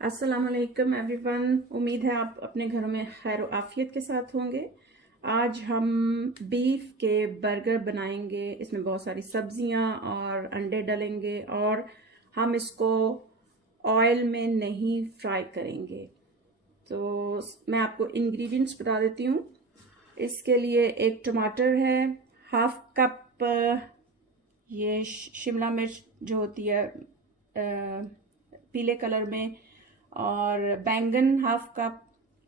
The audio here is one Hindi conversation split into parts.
अस्सलाम वालेकुम एवरीवन। उम्मीद है आप अपने घरों में खैर और आफियत के साथ होंगे। आज हम बीफ के बर्गर बनाएंगे। इसमें बहुत सारी सब्जियां और अंडे डलेंगे और हम इसको ऑयल में नहीं फ्राई करेंगे। तो मैं आपको इंग्रेडिएंट्स बता देती हूँ। इसके लिए एक टमाटर है, हाफ कप ये शिमला मिर्च जो होती है पीले कलर में, और बैंगन हाफ कप,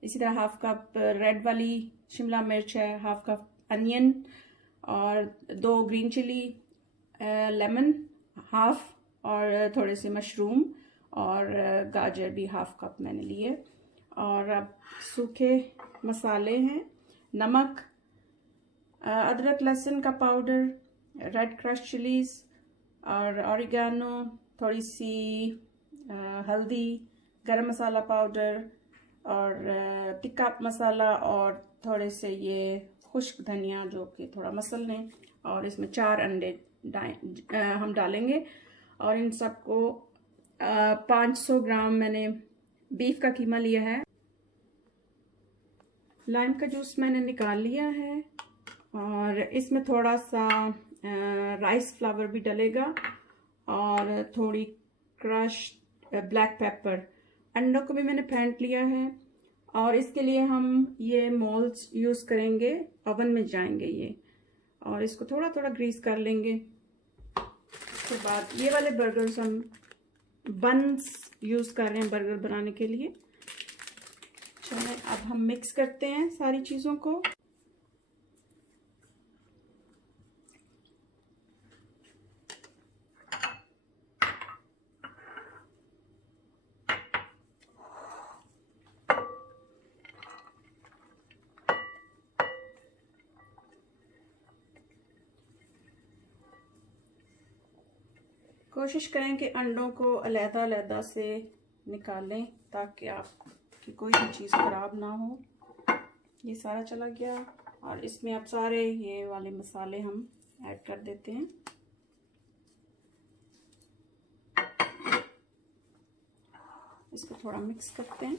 इसी तरह हाफ कप रेड वाली शिमला मिर्च है, हाफ कप अनियन और 2 ग्रीन चिली, लेमन हाफ, और थोड़े से मशरूम और गाजर भी हाफ कप मैंने लिए। और अब सूखे मसाले हैं, नमक, अदरक लहसुन का पाउडर, रेड क्रश चिलीज और ऑरिगेनो, थोड़ी सी हल्दी, गरम मसाला पाउडर और टिक्का मसाला और थोड़े से ये खुश्क धनिया जो कि थोड़ा मसल लें। और इसमें 4 अंडे हम डालेंगे। और इन सबको 500 ग्राम मैंने बीफ का कीमा लिया है। लाइम का जूस मैंने निकाल लिया है और इसमें थोड़ा सा राइस फ्लावर भी डलेगा और थोड़ी क्रश ब्लैक पेपर। अंडों को भी मैंने फेंट लिया है और इसके लिए हम ये मोल्ड्स यूज़ करेंगे, ओवन में जाएंगे ये, और इसको थोड़ा थोड़ा ग्रीस कर लेंगे। उसके बाद ये वाले बर्गर्स हम बन्स यूज़ कर रहे हैं बर्गर बनाने के लिए। चलिए अब हम मिक्स करते हैं सारी चीज़ों को। कोशिश करें कि अंडों को अलग-अलग से निकालें ताकि आपकी कोई भी चीज़ ख़राब ना हो। ये सारा चला गया और इसमें अब सारे ये वाले मसाले हम ऐड कर देते हैं। इसको थोड़ा मिक्स करते हैं।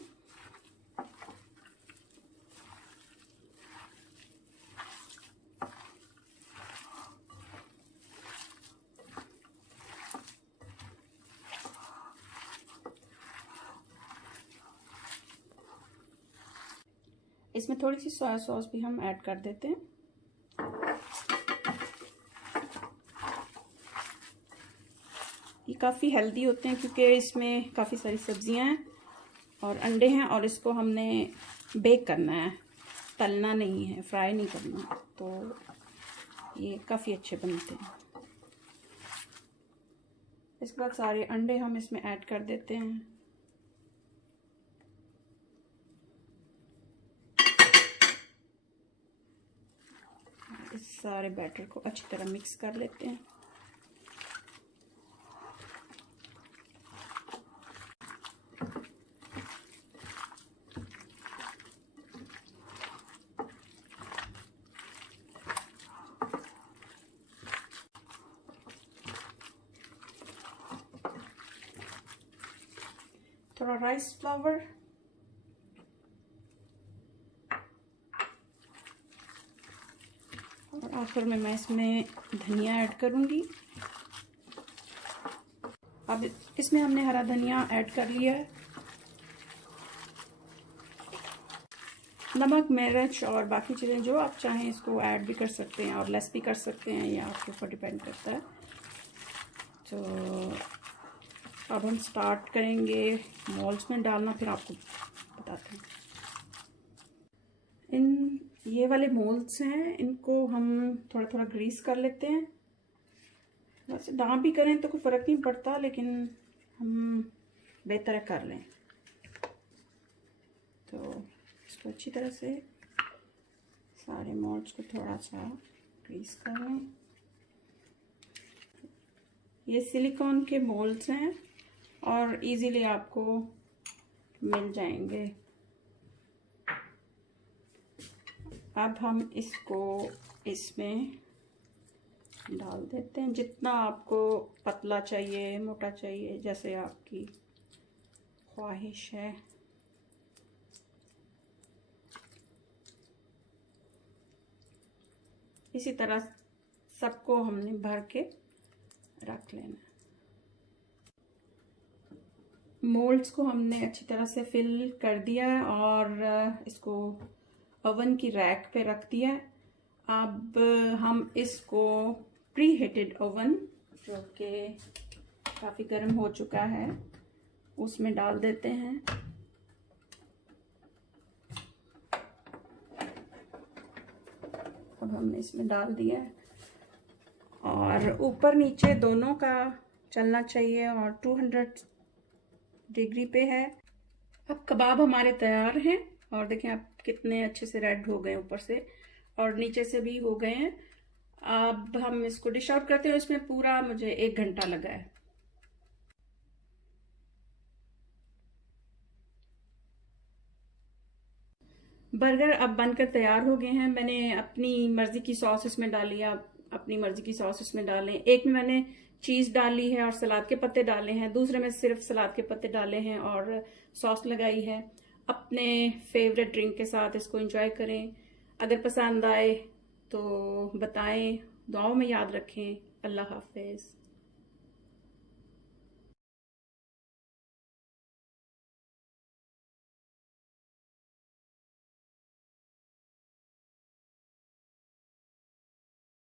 इसमें थोड़ी सी सोया सॉस भी हम ऐड कर देते हैं। ये काफ़ी हेल्दी होते हैं क्योंकि इसमें काफ़ी सारी सब्जियां हैं और अंडे हैं और इसको हमने बेक करना है, तलना नहीं है, फ्राई नहीं करना, तो ये काफ़ी अच्छे बनते हैं। इसके बाद सारे अंडे हम इसमें ऐड कर देते हैं। इस सारे बैटर को अच्छी तरह मिक्स कर लेते हैं। थोड़ा राइस फ्लावर, और आखिर में मैं इसमें धनिया ऐड करूंगी। अब इसमें हमने हरा धनिया ऐड कर लिया है। नमक, मिर्च और बाकी चीज़ें जो आप चाहें इसको ऐड भी कर सकते हैं और लेस भी कर सकते हैं, ये आपके ऊपर डिपेंड करता है। तो अब हम स्टार्ट करेंगे मोल्ड्स में डालना, फिर आपको बताते हैं। ये वाले मोल्ड्स हैं, इनको हम थोड़ा थोड़ा ग्रीस कर लेते हैं। वैसे दांत भी करें तो कोई फ़र्क नहीं पड़ता, लेकिन हम बेहतर है कर लें। तो इसको अच्छी तरह से सारे मोल्ड्स को थोड़ा सा ग्रीस कर लें। ये सिलिकॉन के मोल्ड्स हैं और इजीली आपको मिल जाएंगे। अब हम इसको इसमें डाल देते हैं। जितना आपको पतला चाहिए, मोटा चाहिए, जैसे आपकी ख्वाहिश है। इसी तरह सबको हमने भर के रख लेना। मोल्ड्स को हमने अच्छी तरह से फिल कर दिया है और इसको ओवन की रैक पे रख दिया है। अब हम इसको प्री हीटेड ओवन, जो कि काफ़ी गर्म हो चुका है, उसमें डाल देते हैं। अब हमने इसमें डाल दिया है और ऊपर नीचे दोनों का चलना चाहिए और 200 डिग्री पे है। अब कबाब हमारे तैयार हैं और देखें आप कितने अच्छे से रेड हो गए ऊपर से और नीचे से भी हो गए हैं। अब हम इसको डिश आउट करते हैं। इसमें पूरा मुझे 1 घंटा लगा है। बर्गर अब बनकर तैयार हो गए हैं। मैंने अपनी मर्जी की सॉस इसमें डाली, आप अपनी मर्जी की सॉस इसमें डालें। एक में मैंने चीज़ डाली है और सलाद के पत्ते डाले हैं, दूसरे में सिर्फ सलाद के पत्ते डाले हैं और सॉस लगाई है। अपने फेवरेट ड्रिंक के साथ इसको एंजॉय करें। अगर पसंद आए तो बताएं, दुआओं में याद रखें। अल्लाह हाफिज़।